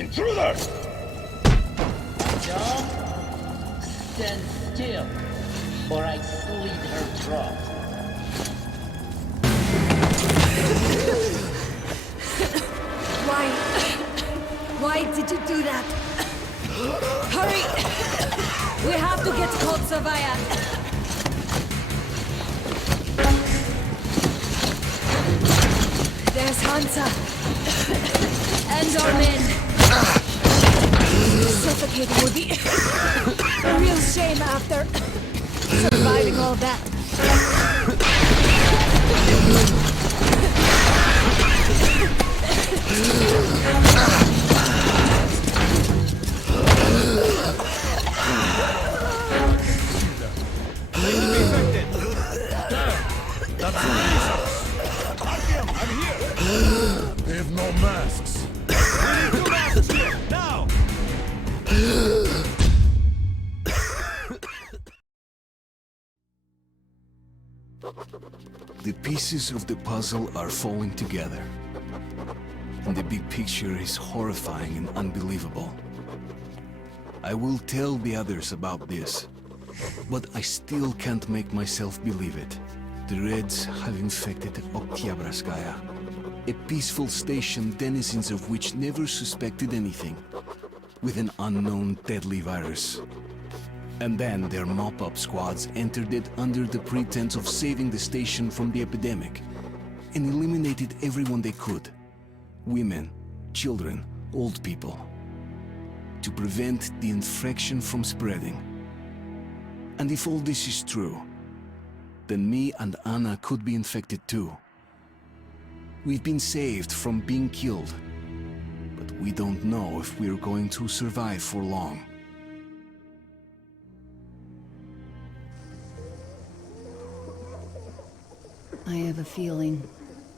Intruder! Don't stand still, or I slit her throat. Why did you do that? Hurry! We have to get Cold Savaya. There's Hansa. And our men. Suffocating would be a real shame after surviving all that. They have no masks. We need 2 masks here, now! The pieces of the puzzle are falling together. And the big picture is horrifying and unbelievable. I will tell the others about this, but I still can't make myself believe it. The Reds have infected Oktyabrskaya, a peaceful station denizens of which never suspected anything, with an unknown deadly virus. And then their mop-up squads entered it under the pretense of saving the station from the epidemic, and eliminated everyone they could. Women, children, old people. To prevent the infection from spreading. And if all this is true, then me and Anna could be infected too. We've been saved from being killed, but we don't know if we're going to survive for long. I have a feeling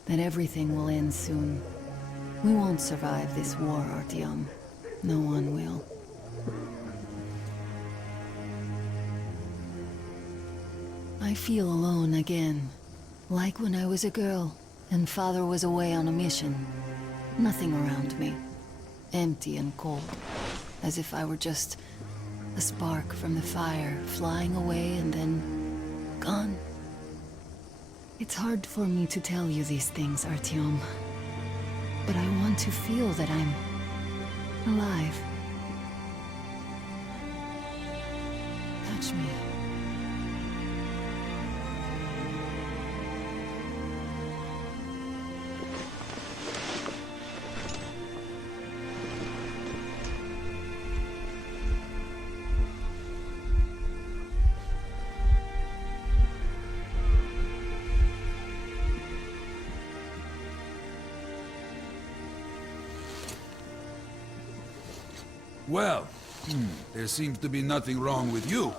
that everything will end soon. We won't survive this war, Artyom. No one will. I feel alone again, like when I was a girl and father was away on a mission. Nothing around me. Empty and cold, as if I were just a spark from the fire, flying away and then gone. It's hard for me to tell you these things, Artyom, but I want to feel that I'm alive. Touch me. Well, there seems to be nothing wrong with you.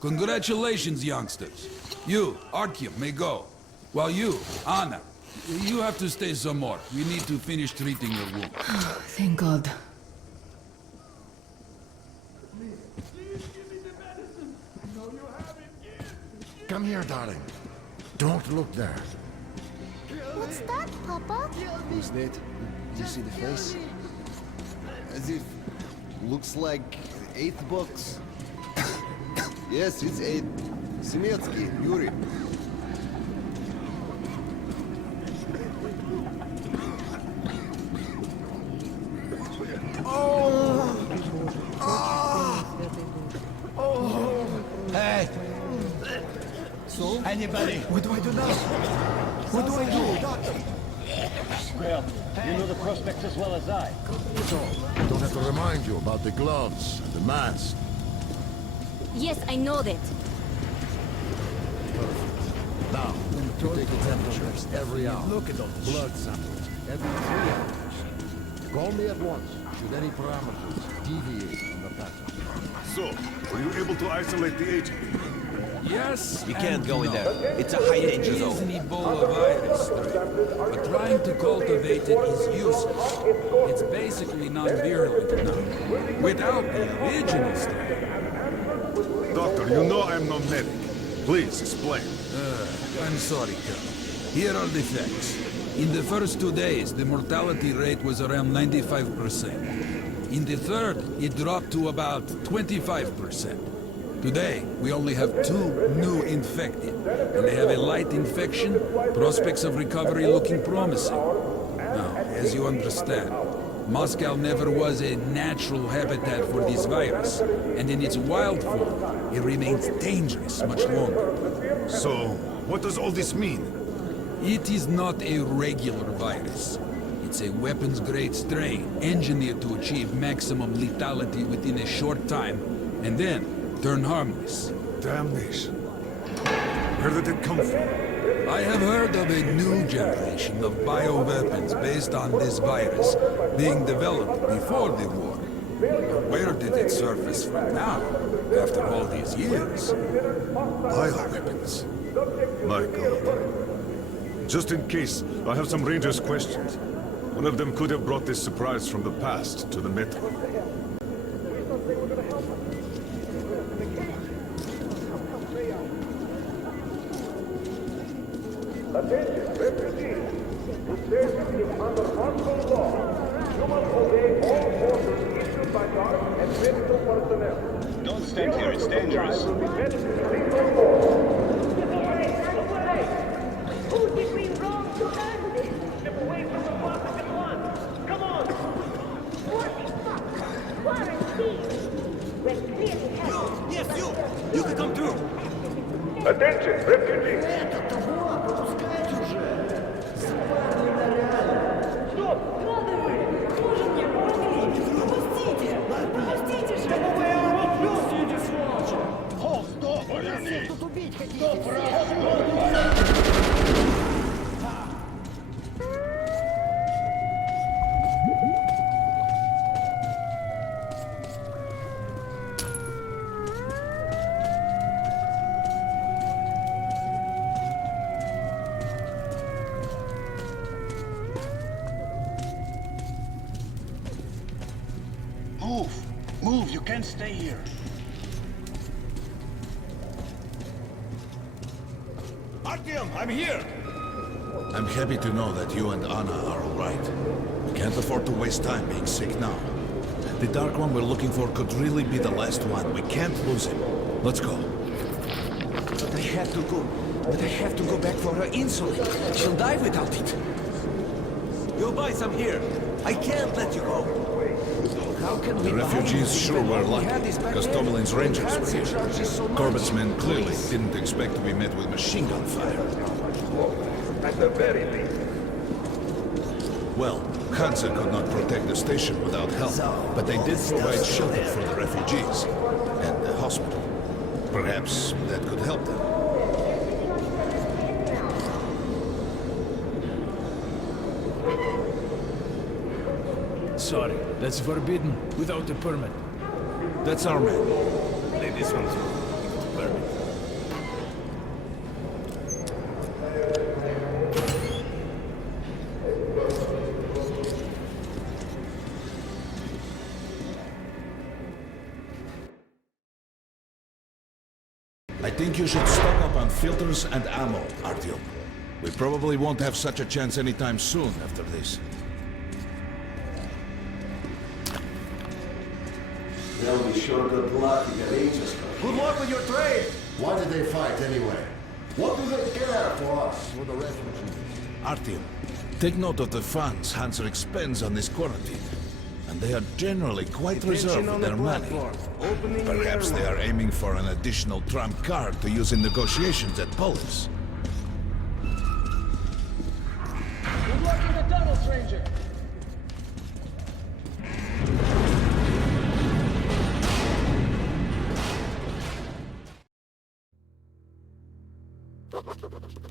Congratulations, youngsters. You, Artyom, may go. While you, Anna, you have to stay some more. We need to finish treating your wound. Thank God. Come here, darling. Don't look there. What's that, Papa? Who's that? Did you see the face? As if... looks like 8th box. Yes, it's 8. Semetsky, Yuri. Hey! So? Anybody? What do I do now? What do I do? Well, you know the prospects as well as I. So, I don't have to remind you about the gloves, the mask. Yes, I know that. Now, you take a temperature every hour. Look at those blood samples every 3 hours. Call me at once should any parameters deviate from the pattern. So, were you able to isolate the agent? Yes, We can't go in there. It's a high-danger It is zone. an Ebola virus strain, but trying to cultivate it is useless. It's basically non-virulent now. Without the original strain. Doctor, you know I'm no medic. Please, explain. I'm sorry, Colonel. Here are the facts. In the first 2 days, the mortality rate was around 95%. In the third, it dropped to about 25%. Today, we only have 2 new infected, and they have a light infection, prospects of recovery looking promising. Now, as you understand, Moscow never was a natural habitat for this virus, and in its wild form, it remains dangerous much longer. So, what does all this mean? It is not a regular virus. It's a weapons-grade strain, engineered to achieve maximum lethality within a short time, and then turn harmless. Damnation. Where did it come from? I have heard of a new generation of bioweapons based on this virus being developed before the war. But where did it surface from now, after all these years? Bioweapons. My God. Just in case, I have some Rangers' questions. One of them could have brought this surprise from the past to the Metro. Attention, refugees. This station is under martial law. You must obey all orders issued by guards and medical personnel. Don't stand here, it's dangerous. Will be met with lethal force. Who did we wrong to earn this? Step away from the plastic at once. Come on. What the fuck? Quarantine. We're clearly having... Yes, you! You can come through! Attention, refugees. Move! Move, you can't stay here. Artyom, I'm here! I'm happy to know that you and Anna are all right. We can't afford to waste time being sick now. The Dark One we're looking for could really be the last one. We can't lose him. Let's go. But I have to go. But I have to go back for her insulin. She'll die without it. You'll buy some here. I can't let you go. How can we The refugees sure were lucky, because Tomelin's rangers were here. Corbett's men clearly didn't expect to be met with machine gun fire. At the very least. Well, Hansa could not protect the station without help, but they did provide shelter for the refugees and the hospital. Perhaps that could help them. Sorry, that's forbidden without a permit. That's our man. Leave this one through. Permit. I think you should stock up on filters and ammo, Artyom. We probably won't have such a chance anytime soon after this. They'll be sure good luck if the Rangers come. Good luck with your trade! Why did they fight anyway? What do they care for us, for the refugees? Artyom, take note of the funds Hansa expends on this quarantine. And they are generally quite reserved with their money. Perhaps they are aiming for an additional trump card to use in negotiations at Polis. Good luck in the tunnel, stranger.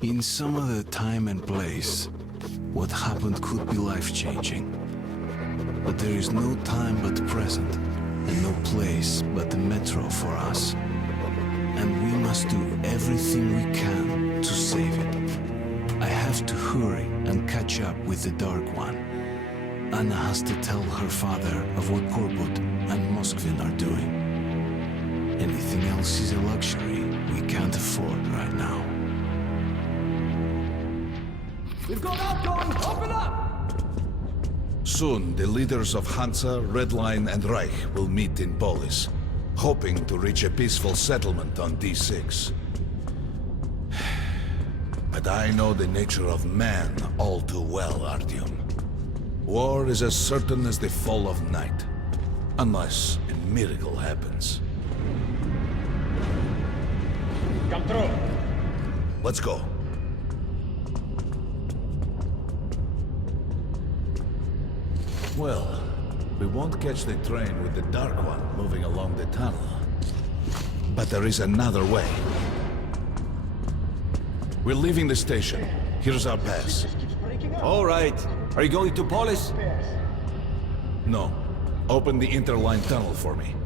In some other time and place, what happened could be life-changing. But there is no time but present, and no place but the Metro for us. And we must do everything we can to save it. I have to hurry and catch up with the Dark One. Anna has to tell her father of what Korbut and Moskvin are doing. Anything else is a luxury we can't afford right now. We've got outgoing, open up! Soon, the leaders of Hansa, Red Line, and Reich will meet in Polis, hoping to reach a peaceful settlement on D6. But I know the nature of man all too well, Artyom. War is as certain as the fall of night, unless a miracle happens. Come through. Let's go. Well, we won't catch the train with the Dark One moving along the tunnel. But there is another way. We're leaving the station. Here's our pass. All right. Are you going to Polis? No. Open the interline tunnel for me.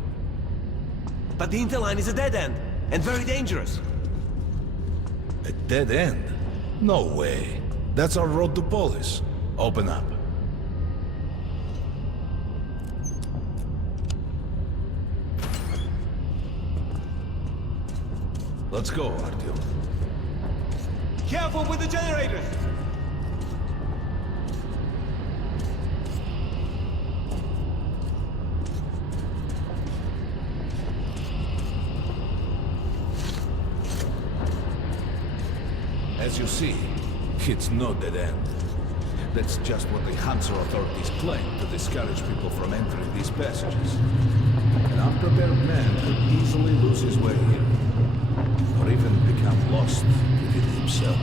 But the interline is a dead end, and very dangerous. A dead end? No way. That's our road to Polis. Open up. Let's go, Artyom. Careful with the generators! As you see, it's no dead end. That's just what the Hansa authorities claim to discourage people from entering these passages. An unprepared man could easily lose his way here, or even become lost within himself.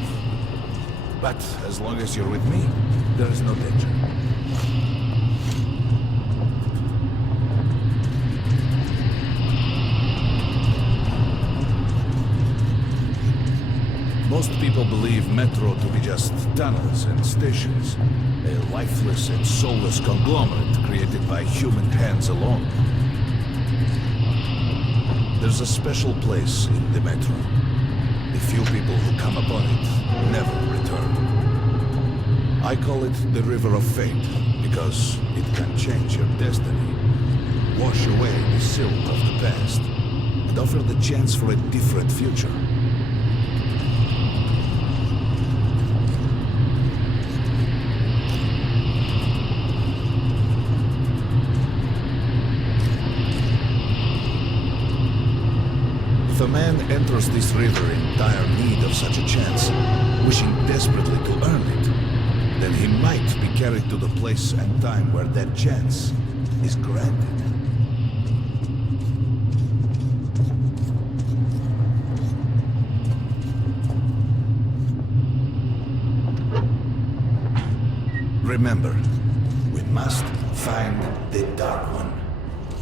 But as long as you're with me, there is no danger. Most people believe Metro to be just tunnels and stations, a lifeless and soulless conglomerate created by human hands alone. There's a special place in the Metro. The few people who come upon it never return. I call it the River of Fate, because it can change your destiny, wash away the silt of the past, and offer the chance for a different future. If a man enters this river in dire need of such a chance, wishing desperately to earn it, then he might be carried to the place and time where that chance is granted. Remember, we must find the Dark One.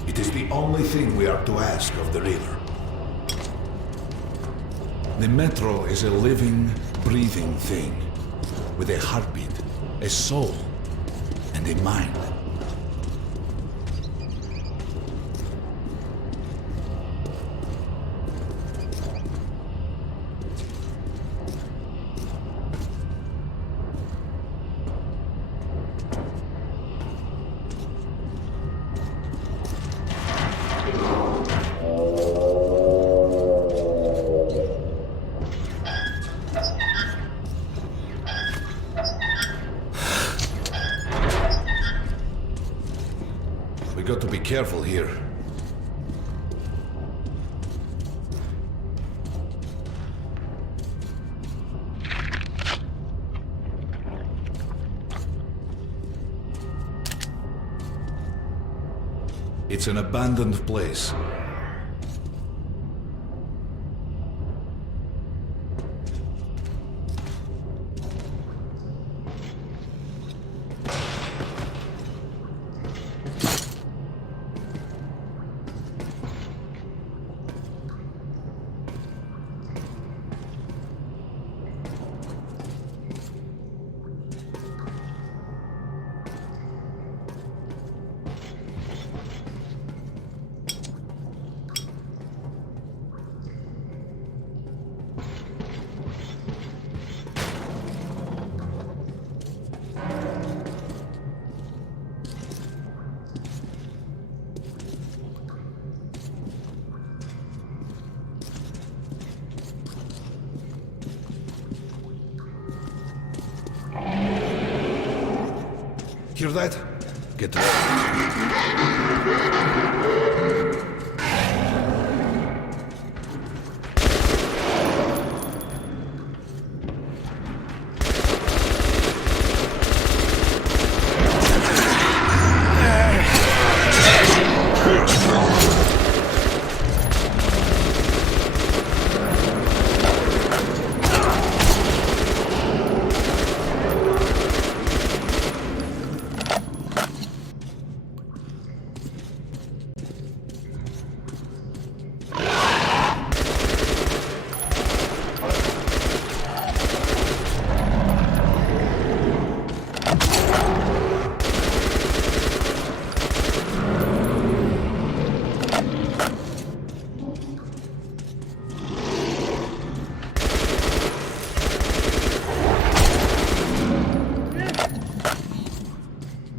It is the only thing we are to ask of the river. The Metro is a living, breathing thing, with a heartbeat, a soul, and a mind. We got to be careful here. It's an abandoned place. Hear that? Get ready.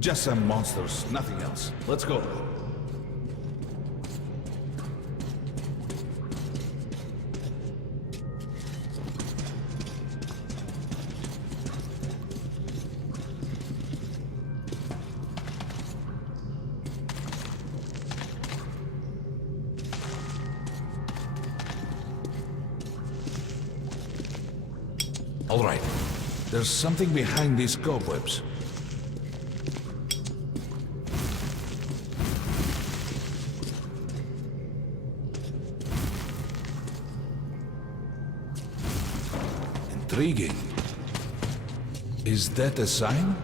Just some monsters, nothing else. Let's go. All right. There's something behind these cobwebs. Intriguing. Is that a sign?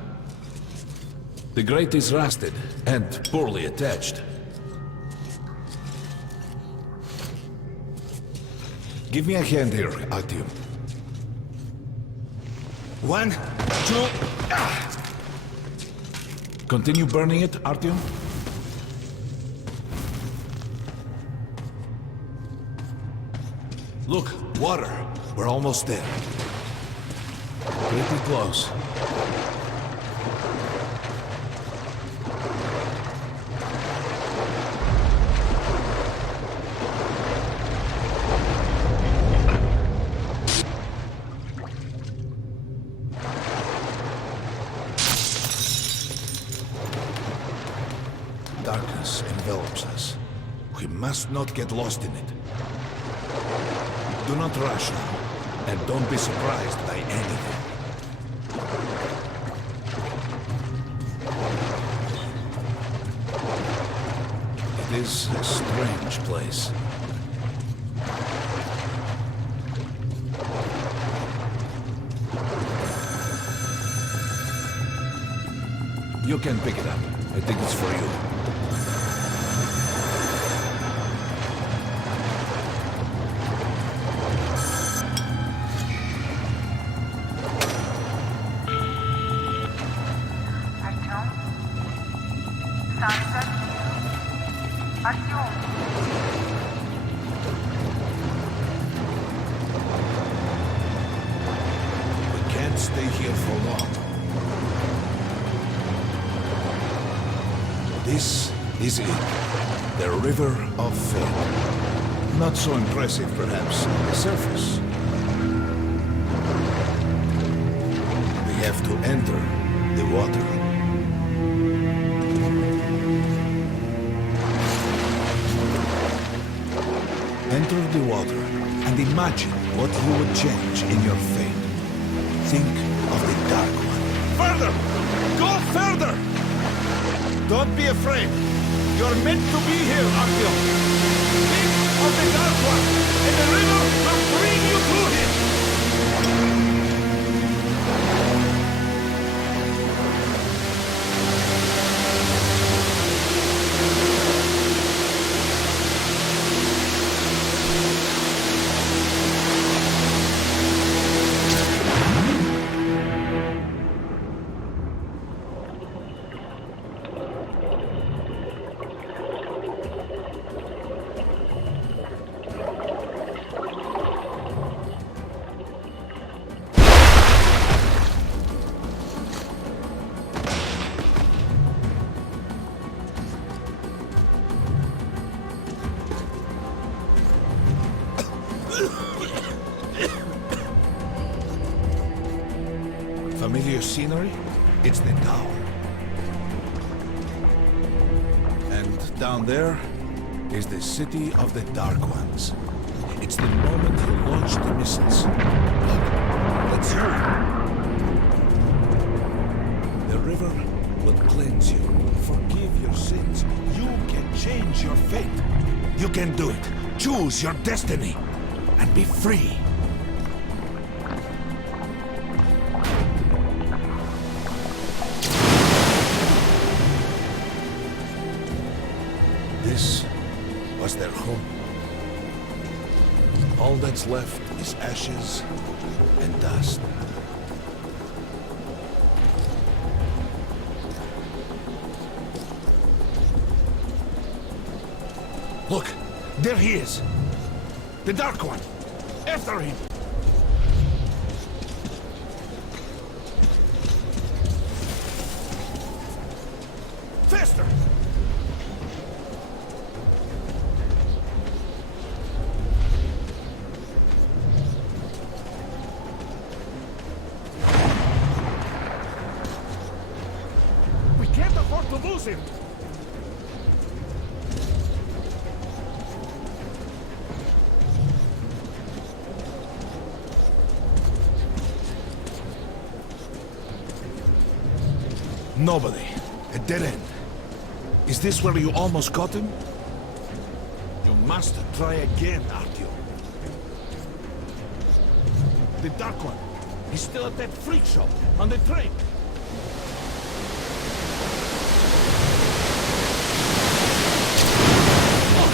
The grate is rusted and poorly attached. Give me a hand here, Artyom. 1, 2... Continue burning it, Artyom. Look, water. We're almost there. Pretty close. Darkness envelops us. We must not get lost in it. Do not rush now, and don't be surprised by anything. It is a strange place. You can pick it up. I think it's for you. We can't stay here for long. This is it. The River of Fate. Not so impressive, perhaps, on the surface. We have to enter the water. Enter the water and imagine what you would change in your fate. Think of the Dark One. Further! Go further! Don't be afraid. You're meant to be here, Artyom. Think of the Dark One, and the river will bring you to him. Familiar scenery? It's the tower. down there is the city of the Dark Ones. It's the moment he launched the missiles. Look, let's hurry. The river will cleanse you, forgive your sins. You can change your fate. You can do it. Choose your destiny and be free. This was their home. All that's left is ashes and dust. Look, there he is. The Dark One. After him. Faster! We can't afford to lose him. Nobody. A dead end. Is this where you almost caught him? You must try again, Artyom. The Dark One. He's still at that freak shop on the train. Look!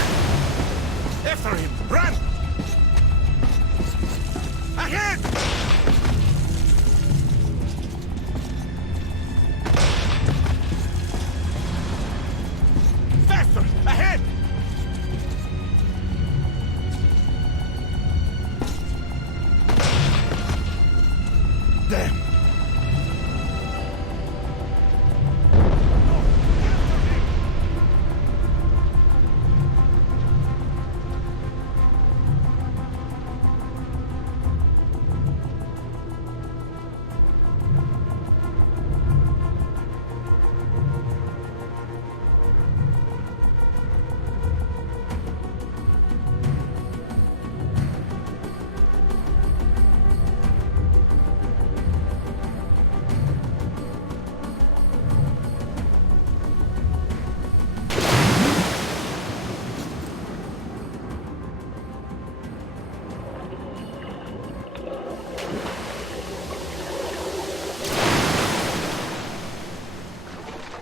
After him! Run! Ahead! Ahead! Damn!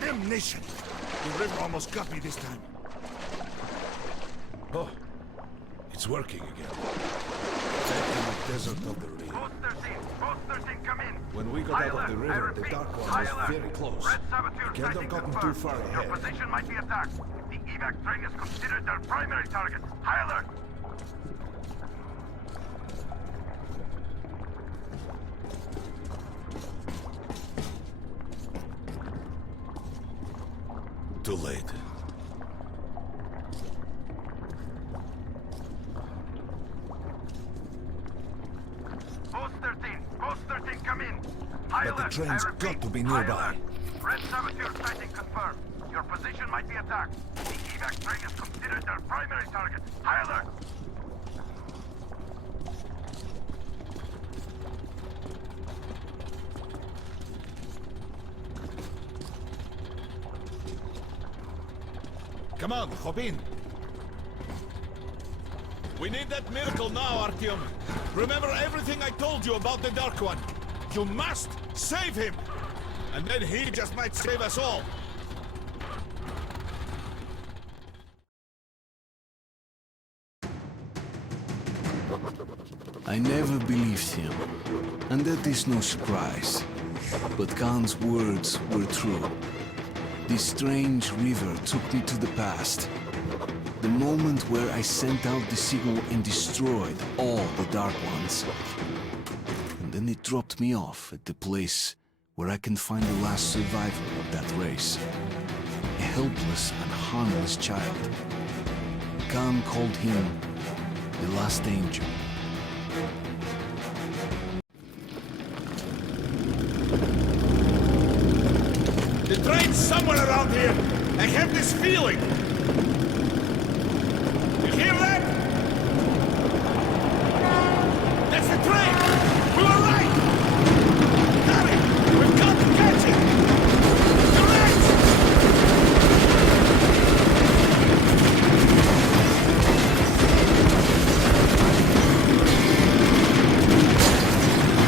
Damnation! The river almost got me this time. Oh, it's working again. Back in the desert of the Rio. Post 13, come in. When we got out of the river, the Dark One was very close. We can't have gotten too far ahead. Your position might be attacked. The evac train is considered their primary target. High alert! Too late. Post 13, come in. High But the alert. train's I repeat, got to be high nearby. alert. Red saboteur sighting confirmed. Your position might be attacked. The evac train is considered their primary target. High alert! Come on, hop in. We need that miracle now, Artyom. Remember everything I told you about the Dark One. You must save him! And then he just might save us all. I never believed him, and that is no surprise. But Khan's words were true. This strange river took me to the past. The moment where I sent out the signal and destroyed all the Dark Ones. And then it dropped me off at the place where I can find the last survivor of that race. A helpless and harmless child. Khan called him the last angel. The train's somewhere around here. I have this feeling. Hear that? That's the train! We were right! Hurry! We've got to catch it! You're right!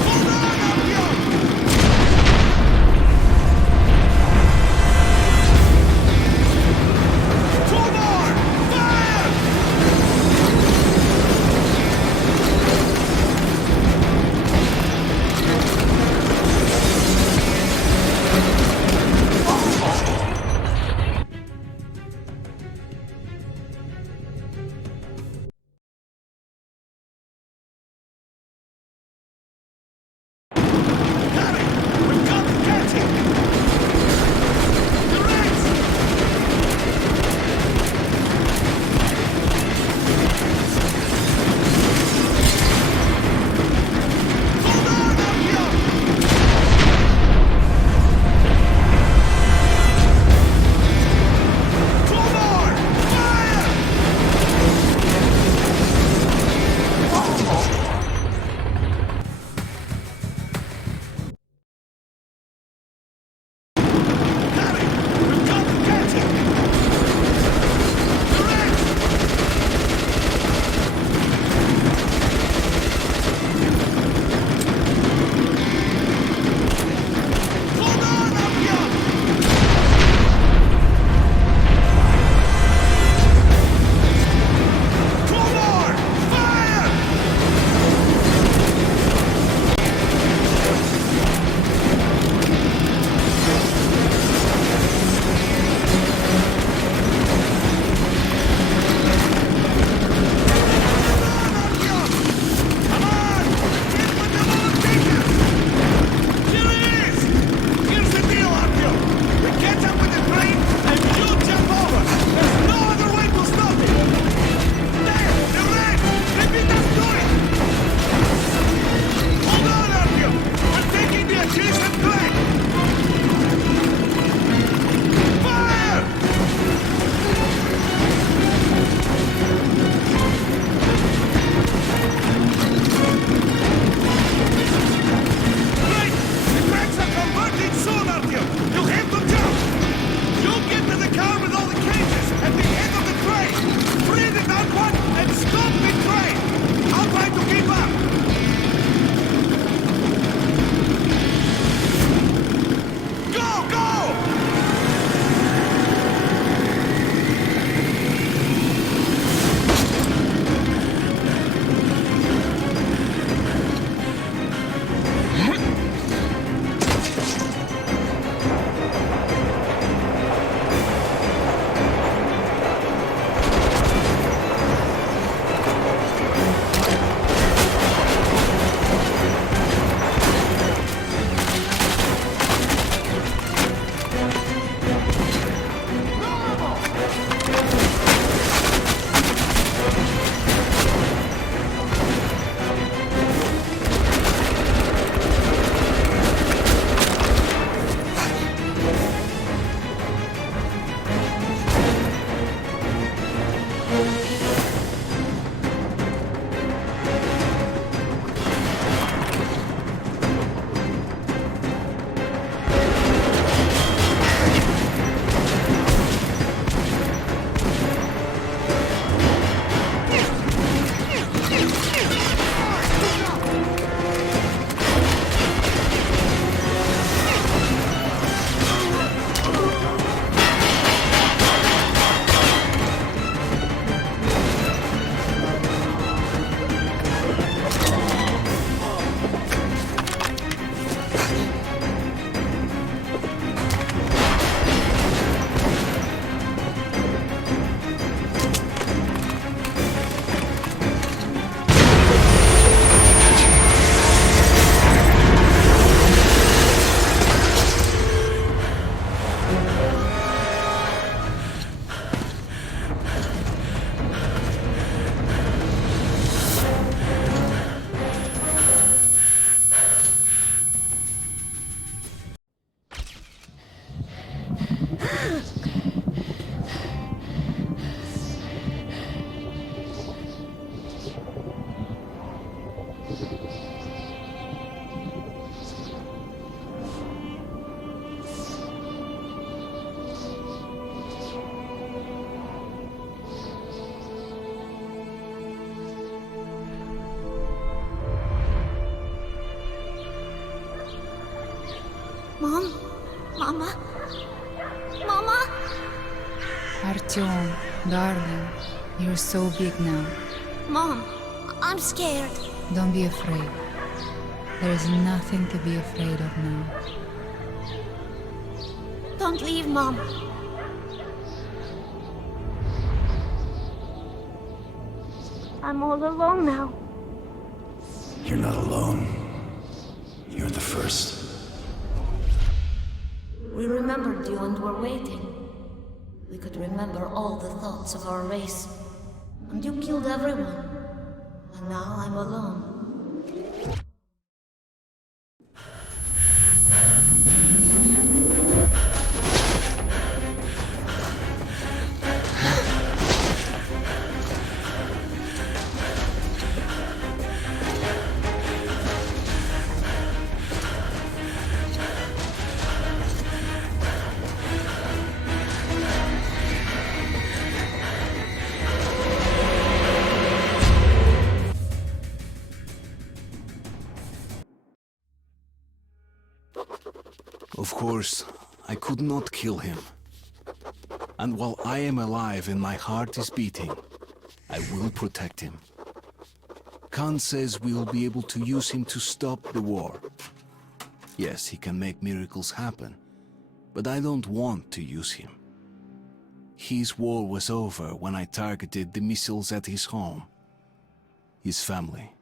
Hold on, Albion! Two more! Fire! Artyom, darling, you're so big now. Mom, I'm scared. Don't be afraid. There is nothing to be afraid of now. Don't leave, Mom. I'm all alone now. You're not alone. You're the first. We remembered you and were waiting. We could remember all the thoughts of our race. And you killed everyone. And now I'm alone. Of course, I could not kill him. And while I am alive and my heart is beating, I will protect him. Khan says we will be able to use him to stop the war. Yes, he can make miracles happen, but I don't want to use him. His war was over when I targeted the missiles at his home. His family